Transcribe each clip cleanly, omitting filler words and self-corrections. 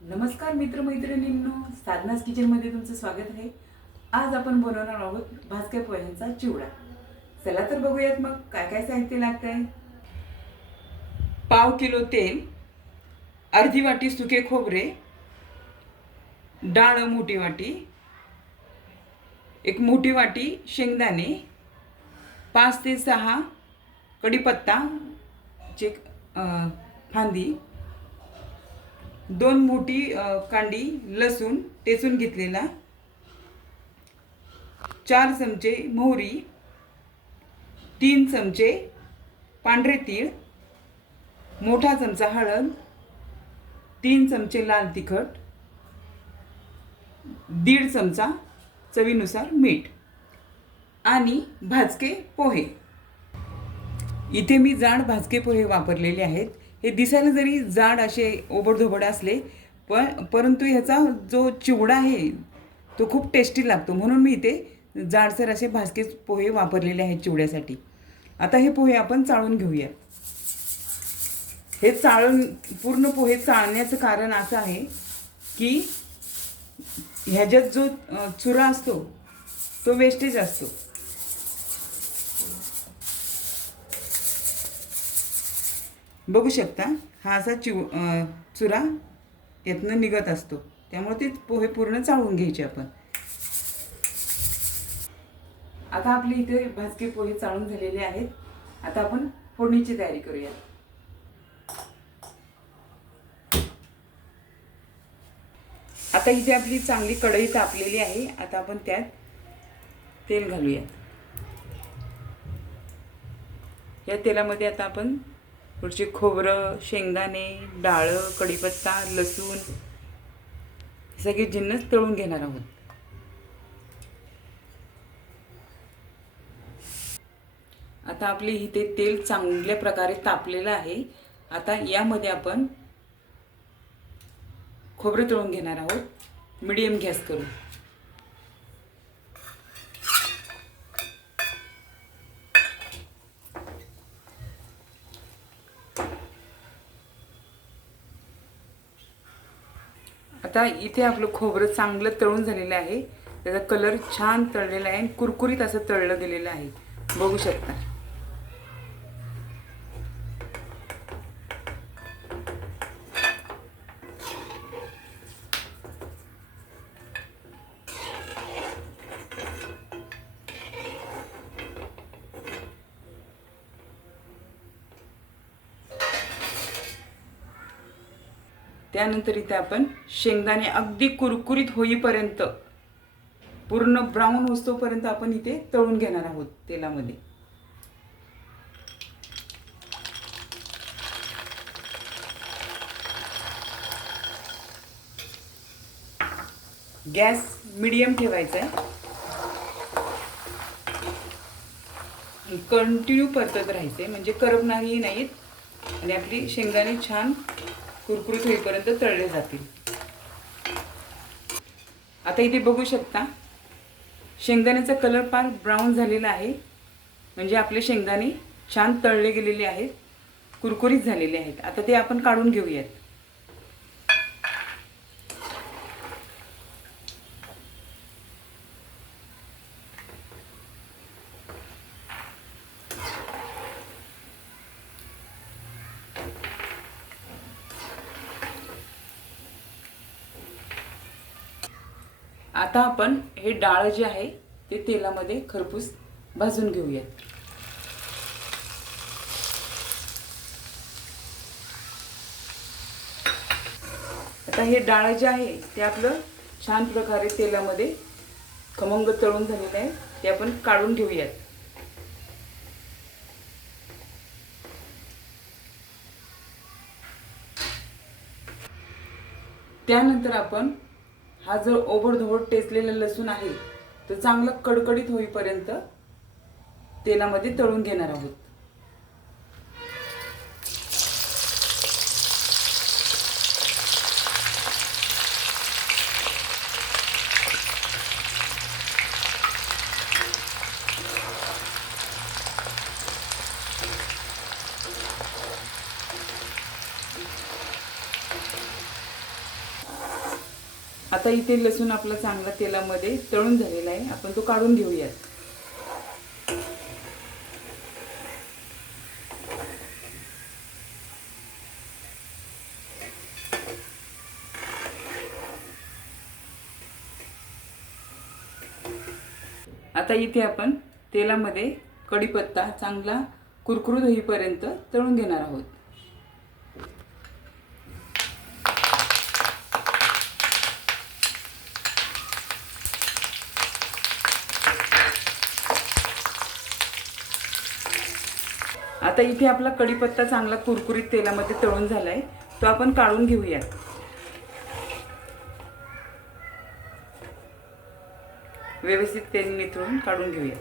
नमस्कार मित्रमैत्रिणींनो, साधनास किचनमध्ये तुमचं स्वागत आहे. आज आपण बनवणार आहोत भाजक्या पोह्यांचा चिवडा. चला तर बघूयात मग काय काय साहित्य लागतंय. पाव किलो तेल, अर्धी वाटी सुके खोबरे, डाळ मोठी वाटी, एक मोठी वाटी शेंगदाणे, 5 ते 6 कढीपत्ता चे फांदी, 2 मोठी कांडी लसूण टेचून घेतलेला, 4 चमचे मोहरी, 3 चमचे पांढरे तीळ, मोठा चमचा हळद, 3 चमचे लाल तिखट, 1.5 चमचा चवीनुसार मीठ आणि भाजके पोहे. इथे मी जाड भाजके पोहे वापरलेले आहेत. हे दिसायला जरी जाड असे ओबडधोबड असले परंतु ह्याचा जो चिवडा आहे तो खूप टेस्टी लागतो, म्हणून मी इथे जाडसर असे भाजके पोहे वापरलेले आहेत चिवड्यासाठी. आता हे पोहे आपण चाळून घेऊया. हे पूर्ण पोहे चाळण्याचं कारण असं आहे की ह्याच्यात जो चुरा असतो तो वेस्टेज असतो. बघू शकता, हा असा चुरा यातनं निघत असतो, त्यामुळे ते पोहे पूर्ण चाळून घ्यायचे आपण. आता आपले इथे भाजके पोहे चाळून झालेले आहेत. आता आपण फोडणीची तयारी करूया. आता इथे आपली चांगली कढई तापलेली आहे. आता आपण त्यात तेल घालूया. या तेलामध्ये आता आपण थोडीशी खोबरं, शेंगदाणे, डाळ, कढीपत्ता, लसूण हे सगळे जिन्नस तळून घेणार आहोत. आता आपले इथे तेल चांगल्या प्रकारे तापलेलं आहे. आता यामध्ये आपण खोबरं तळून घेणार आहोत, मीडियम गॅस करून. आता इथे आपलं खोबरं चांगलं तळून झालेलं आहे. त्याचा कलर छान तळलेला आहे, कुरकुरीत असं तळलं गेलेलं आहे, बघू शकता. त्यानंतर इथे आपण शेंगदाणे अगदी कुरकुरीत होईपर्यंत, पूर्ण ब्राऊन होईपर्यंत आपण इथे तळून घेणार आहोत तेलामध्ये. गॅस मीडियम ठेवायचा आहे. कंटिन्यू परतत राहायचे, म्हणजे करपणारही नाहीत आणि आपली शेंगदाणे छान कुरकुरीत होईपर्यंत तळले जातील. आता इथे बघू शकता, शेंगदाण्याचा कलर फार ब्राऊन झालेला आहे, म्हणजे आपले शेंगदाणे छान तळले गेलेले आहेत, कुरकुरीत झालेले आहेत. आता ते आपण काढून घेऊयात. आता आपण हे डाळ जे आहे ते तेलामध्ये खरपूस भाजून घेऊयात. आता हे डाळ जे आहे ते आपलं छान प्रकारे तेलामध्ये खमंग तळून झालेलं आहे, ते आपण काढून घेऊयात. त्यानंतर आपण हा जो ओबडधोबड टेचलेला लसूण आहे तो चांगला कडकडीत होईपर्यंत तेलामध्ये तळून घेणार आहोत. आता इथे लसूण आपला चांगला तेलामध्ये तळून झालेला आहे, आपण तो काढून घेऊयात. आता इथे आपण तेलामध्ये कढीपत्ता चांगला कुरकुरीत होईपर्यंत तळून घेणार आहोत. आता इथे आपला कढीपत्ता चांगला कुरकुरीत तेलामध्ये तळून झालाय, तो आपण काढून घेऊया. व्यवस्थित तेल निथळून काढून घेऊया.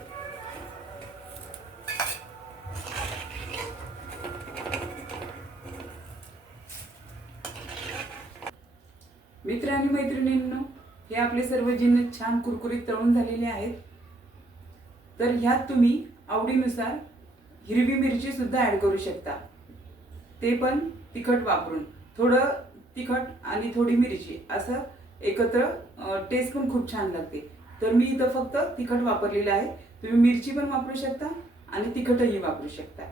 मित्र आणि मैत्रिणींनो, हे आपले सर्व जिन्नस छान कुरकुरीत तळून झालेले आहेत. तर ह्यात तुम्ही आवडीनुसार हिरवी मिरची सुद्धा ॲड करू शकता, ते पण तिखट वापरून. थोडं तिखट आणि थोडी मिरची असं एकत्र टेस्ट पण खूप छान लागते. तर मी इथं फक्त तिखट वापरलेलं आहे. तुम्ही मिरची पण वापरू शकता आणि तिखटही वापरू शकता.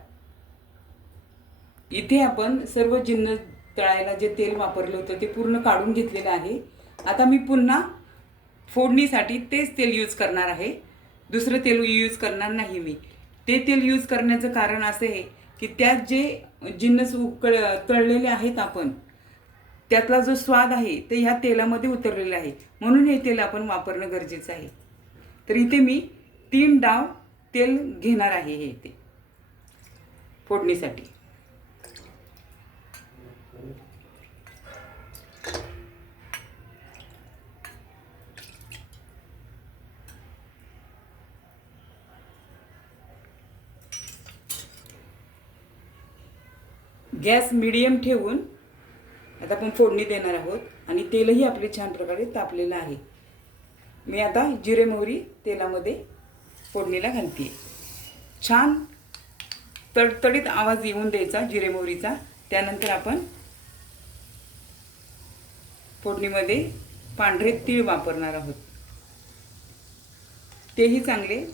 इथे आपण सर्व जिन्नस तळायला जे तेल वापरलं होतं ते पूर्ण काढून घेतलेलं आहे. आता मी पुन्हा फोडणीसाठी तेच तेल यूज करणार आहे, दुसरं तेल यूज करणार नाही. मी ते तेल यूज करण्याचं कारण असं आहे की त्यात जे जिन्नस तळलेले आहेत आपण, त्यातला जो स्वाद आहे ते ह्या तेलामध्ये उतरलेला आहे, म्हणून हे तेल आपण वापरणं गरजेचं आहे. तर इथे मी 3 डाव तेल घेणार आहे हे ते फोडणीसाठी. गॅस मीडियम ठेवून आता आपण फोडणी देणार आहोत आणि तेलही आपले छान प्रकारे तापलेलं आहे. मी आता जिरे मोहरी तेलामध्ये फोडणीला घालते. छान तडतडीत आवाज येऊन द्यायचा जिरे मोहरीचा. त्यानंतर आपण फोडणीमध्ये पांढरे तीळ वापरणार आहोत, तेही चांगले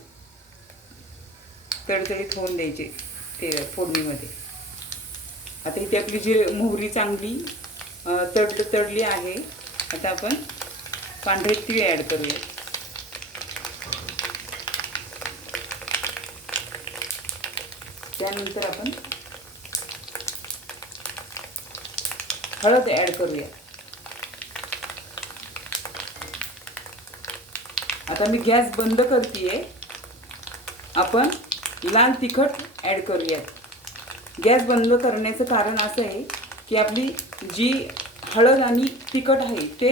तडतडीत होऊन द्यायचे ते फोडणीमध्ये. आता इथे आपली जिरे मोहरी चांगली तडली आहे. आता आपण पांढरे तीळ ॲड करूया. त्यानंतर आपण हळद ॲड करूया. आता मी गॅस बंद करतेय. आपण लाल तिखट ॲड करूयात. गॅस बंद करण्याचं कारण असं आहे की आपली जी हळद आणि तिखट आहे ते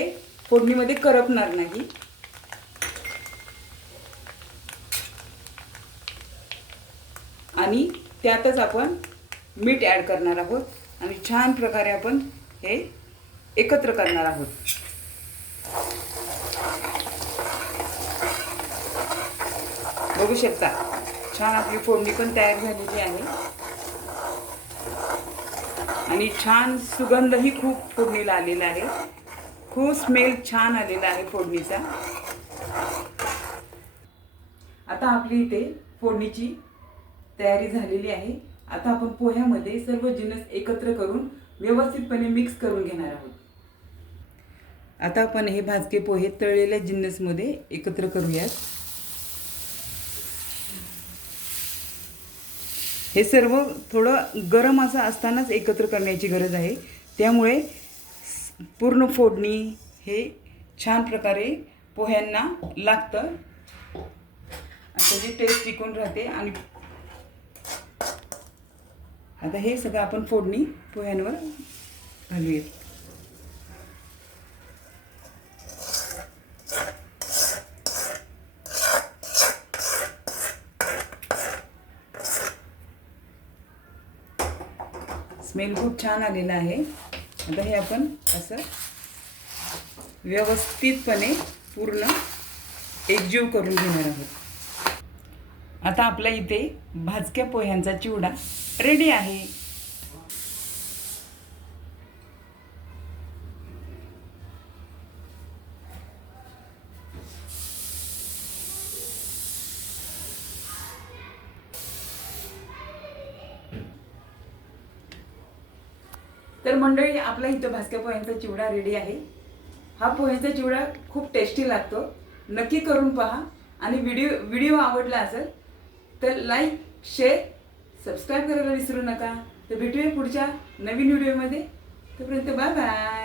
फोडणीमध्ये करपणार नाही. आणि त्यातच आपण मीठ ॲड करणार आहोत आणि छान प्रकारे आपण हे एकत्र करणार आहोत. बघू शकता छान आपली फोडणी पण तयार झालेली आहे आणि छान सुगंधही खूप फोडणीला आलेला आहे. खूप स्मेल छान आलेला आहे फोडणीचा. आता आपली इथे फोडणीची तयारी झालेली आहे. आता आपण पोह्यामध्ये सर्व जिन्नस एकत्र करून व्यवस्थितपणे मिक्स करून घेणार आहोत. आता आपण हे भाजके पोहे तळलेल्या जिन्नसमध्ये एकत्र करूयात. हे सर्व थोडं गरम असं असतानाच एकत्र करण्याची गरज आहे. त्यामुळे पूर्ण फोडणी हे छान प्रकारे पोह्यांना लागतं आणि त्याची टेस्ट टिकून राहते. आणि आता हे सगळं आपण फोडणी पोह्यांवर घालूयात. स्मेल खूप छान आलेला आहे. आता हे आपण असं व्यवस्थितपणे पूर्ण एकजीव करून घेणार आहोत. आता आपल्या इथे भाजक्या पोह्यांचा चिवडा रेडी आहे. तर मंडळी, आपला इथं भाजक्या पोह्यांचा चिवडा रेडी आहे. हा पोह्यांचा चिवडा खूप टेस्टी लागतो. नक्की करून पहा. आणि व्हिडिओ आवडला असेल तर लाईक, शेअर, सबस्क्राईब करायला विसरू नका. तर भेटूया पुढच्या नवीन व्हिडिओमध्ये. तोपर्यंत बाय बाय.